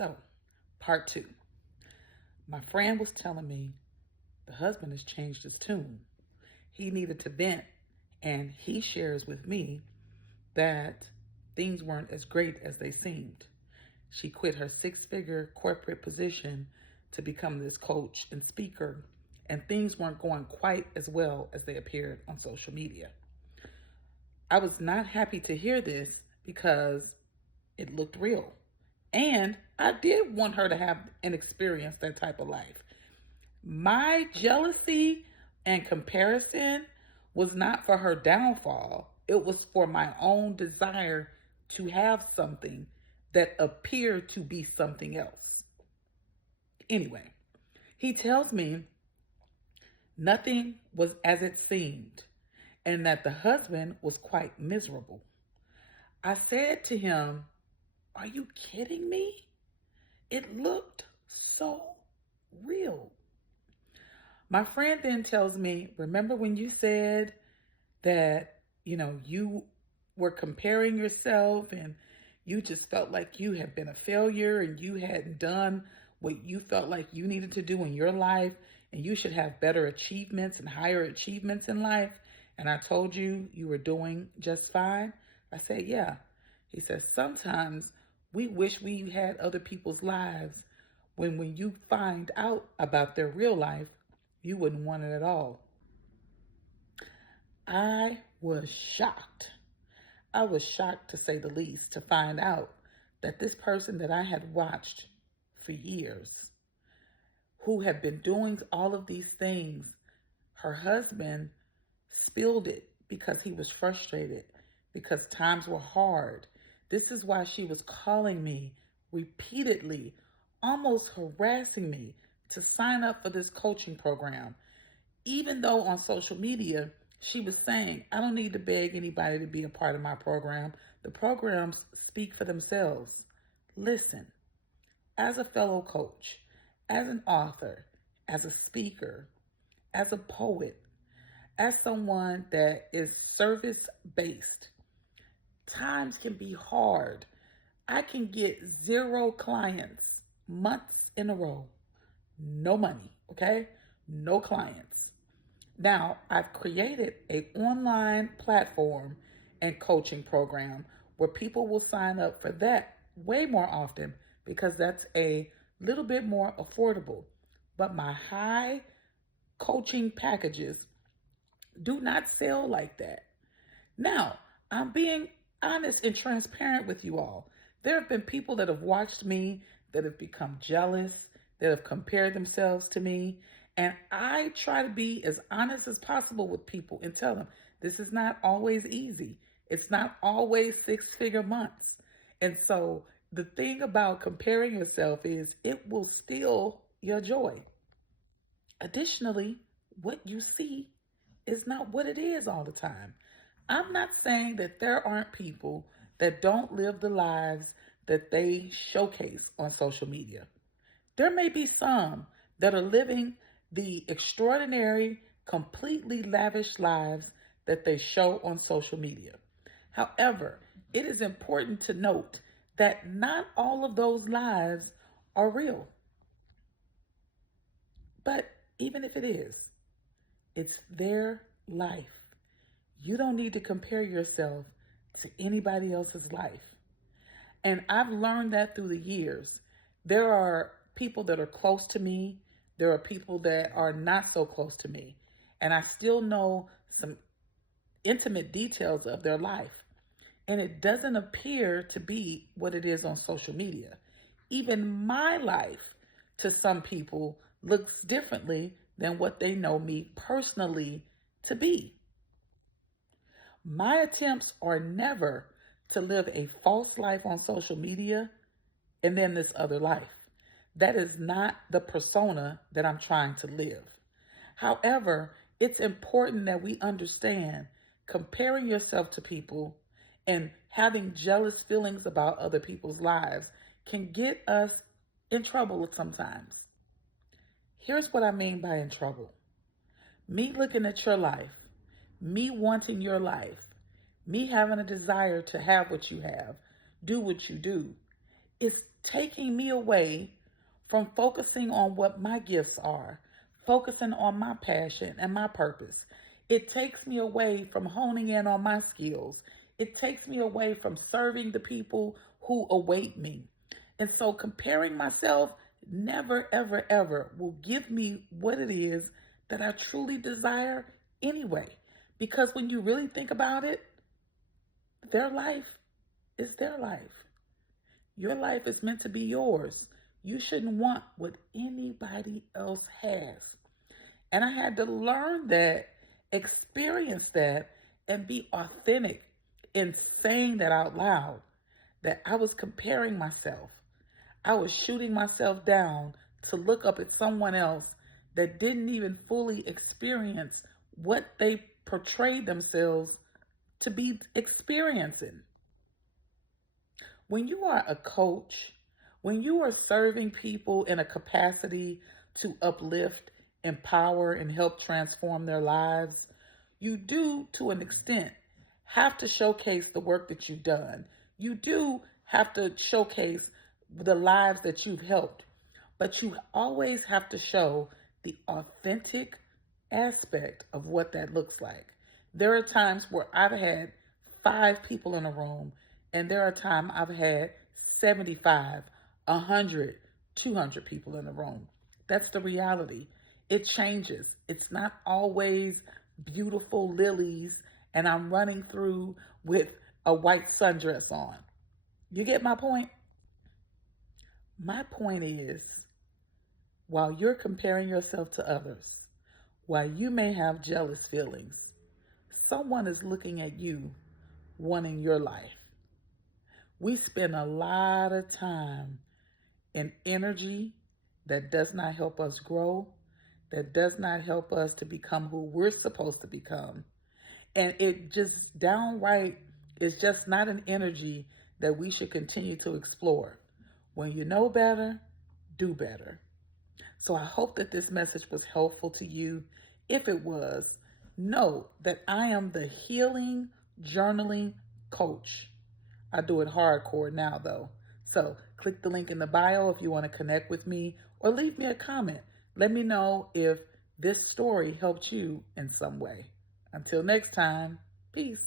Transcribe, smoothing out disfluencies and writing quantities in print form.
So, part two. My friend was telling me the husband has changed his tune. He needed to vent, and he shares with me that things weren't as great as they seemed. She quit her six-figure corporate position to become this coach and speaker, and things weren't going quite as well as they appeared on social media. I was not happy to hear this because it looked real. And I did want her to have and experience that type of life. My jealousy and comparison was not for her downfall, it was for my own desire to have something that appeared to be something else. Anyway, he tells me nothing was as it seemed and that the husband was quite miserable. I said to him, "Are you kidding me? It looked so real." My friend then tells me, "Remember when you said that, you were comparing yourself and you just felt like you had been a failure and you hadn't done what you felt like you needed to do in your life and you should have better achievements and higher achievements in life? And I told you you were doing just fine." I said, "Yeah." He says, "Sometimes we wish we had other people's lives when you find out about their real life, you wouldn't want it at all." I was shocked. I was shocked to say the least to find out that this person that I had watched for years, who had been doing all of these things, her husband spilled it because he was frustrated, because times were hard. This is why she was calling me repeatedly, almost harassing me to sign up for this coaching program. Even though on social media, she was saying, "I don't need to beg anybody to be a part of my program. The programs speak for themselves." Listen, as a fellow coach, as an author, as a speaker, as a poet, as someone that is service based, times can be hard. I can get zero clients months in a row, no money, okay? No clients. Now, I've created an online platform and coaching program where people will sign up for that way more often because that's a little bit more affordable. But my high coaching packages do not sell like that. Now, I'm being honest and transparent with you all. There have been people that have watched me that have become jealous, that have compared themselves to me. And I try to be as honest as possible with people and tell them this is not always easy. It's not always six-figure months. And so the thing about comparing yourself is it will steal your joy. Additionally, what you see is not what it is all the time. I'm not saying that there aren't people that don't live the lives that they showcase on social media. There may be some that are living the extraordinary, completely lavish lives that they show on social media. However, it is important to note that not all of those lives are real. But even if it is, it's their life. You don't need to compare yourself to anybody else's life. And I've learned that through the years. There are people that are close to me, there are people that are not so close to me. And I still know some intimate details of their life. And it doesn't appear to be what it is on social media. Even my life to some people looks differently than what they know me personally to be. My attempts are never to live a false life on social media and then this other life. That is not the persona that I'm trying to live. However, it's important that we understand comparing yourself to people and having jealous feelings about other people's lives can get us in trouble sometimes. Here's what I mean by in trouble. Me looking at your life, me wanting your life, me having a desire to have what you have, do what you do. It's taking me away from focusing on what my gifts are, focusing on my passion and my purpose. It takes me away from honing in on my skills. It takes me away from serving the people who await me. And so comparing myself never, ever, ever will give me what it is that I truly desire anyway. Because when you really think about it, their life is their life. Your life is meant to be yours. You shouldn't want what anybody else has. And I had to learn that, experience that, and be authentic in saying that out loud, that I was comparing myself. I was shooting myself down to look up at someone else that didn't even fully experience what they portrayed themselves to be experiencing. When you are a coach, when you are serving people in a capacity to uplift, empower, and help transform their lives, you do, to an extent, have to showcase the work that you've done. You do have to showcase the lives that you've helped, but you always have to show the authentic aspect of what that looks like. There are times where I've had 5 people in a room, and there are times I've had 75, 100, 200 people in the room. That's the reality. It changes. It's not always beautiful lilies and I'm running through with a white sundress on. You get my point? My point is, while you're comparing yourself to others, while you may have jealous feelings, someone is looking at you wanting your life. We spend a lot of time and energy that does not help us grow, that does not help us to become who we're supposed to become. And it just downright is just not an energy that we should continue to explore. When you know better, do better. So I hope that this message was helpful to you. If it was, know that I am the healing journaling coach. I do it hardcore now though. So click the link in the bio if you want to connect with me or leave me a comment. Let me know if this story helped you in some way. Until next time, peace.